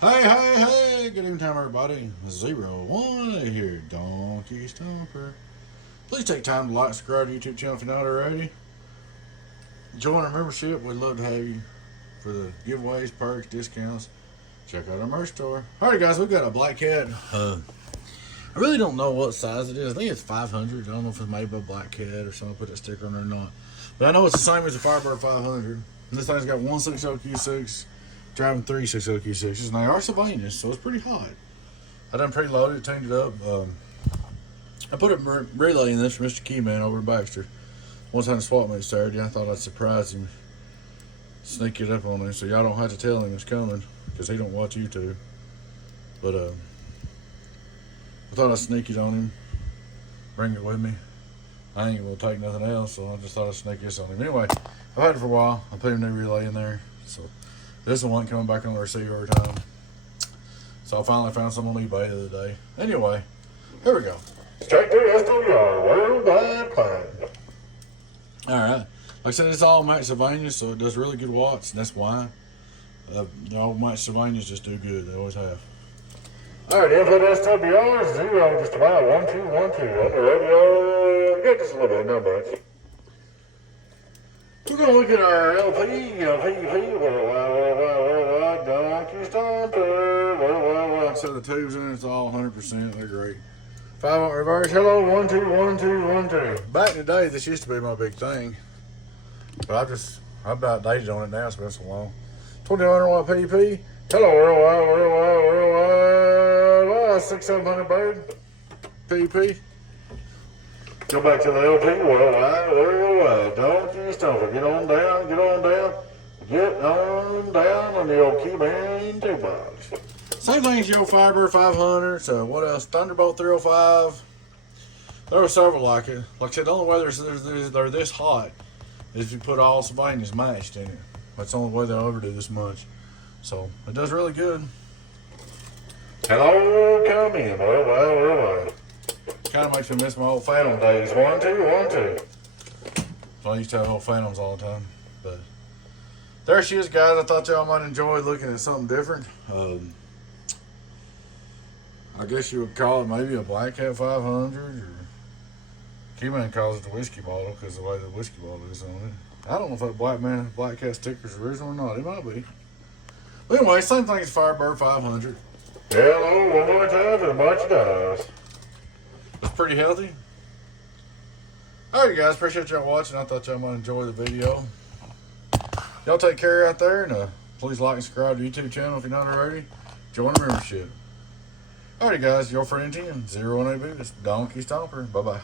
Hey, good evening time everybody. 01 here, Donkey Stomper. Please take time to like and subscribe to the YouTube channel if you're not already. Join our membership, we'd love to have you for the giveaways, perks, discounts. Check out our merch store. Alright guys, we've got a black cat. I really don't know what size it is. I think it's 500. I don't know if it's made by Black Cat or something, put that sticker on there or not. But I know it's the same as the Firebird 500. And this thing's got 1.60 Q6. Driving 3.60 Q6s, and they are Sylvanians, so it's pretty hot. I done preloaded it, tuned it up. I put a relay in this for Mr. Keyman over in Baxter. One time the swap meet Saturday, I thought I'd surprise him, sneak it up on him, so y'all don't have to tell him it's coming, because he don't watch YouTube. But I thought I'd sneak it on him, bring it with me. I ain't gonna take nothing else, so I just thought I'd sneak this on him. Anyway, I've had it for a while. I put a new relay in there, so. This one wasn't coming back on the receiver every time. So I finally found some on eBay the other day. Anyway, here we go. Straight to SDR, worldwide plan. Alright. Like I said, it's all Max Sylvanians, so it does really good watts, and that's why. All Max Sylvanians just do good. They always have. Alright, input SWR, 0, just about 1212. On the radio, get just a little bit, not much. We're going to look at our LP, Donkey Stomper, So the tubes in it, it's all 100%, they're great. 5 reverse, hello, 1, 2, 1, 2, 1, 2. Back in the day, this used to be my big thing. But I about dated on it now, it's been so long. 2100 watt PP, hello, worldwide, 6,700 bird, PP. Go back to the LP, worldwide, Donkey Stomper. Get on down, on the old Keyman 2 box. Same thing as your Firebird 500, so what else? Thunderbolt 305. There were several like it. Like I said, the only way they're this hot is if you put all Sylvanians mashed in it. That's the only way they'll ever do this much. So, it does really good. Hello, come in, worldwide. Kind of makes me miss my old Phantom days. 1, 2, 1, 2. So I used to have old Phantoms all the time. But there she is, guys. I thought y'all might enjoy looking at something different. I guess you would call it maybe a Black Cat 500, or Keyman calls it the whiskey bottle because the way the whiskey bottle is on it. I don't know if that Black Cat sticker's original or not. It might be. But anyway, same thing as Firebird 500. Hello, one more time for the merchandise. It's pretty healthy. Alright guys, appreciate y'all watching. I thought y'all might enjoy the video. Y'all take care out there, and please like and subscribe to the YouTube channel if you're not already. Join the membership. Alright guys, your friend Tim, 01AB, this Donkey Stomper. Bye-bye.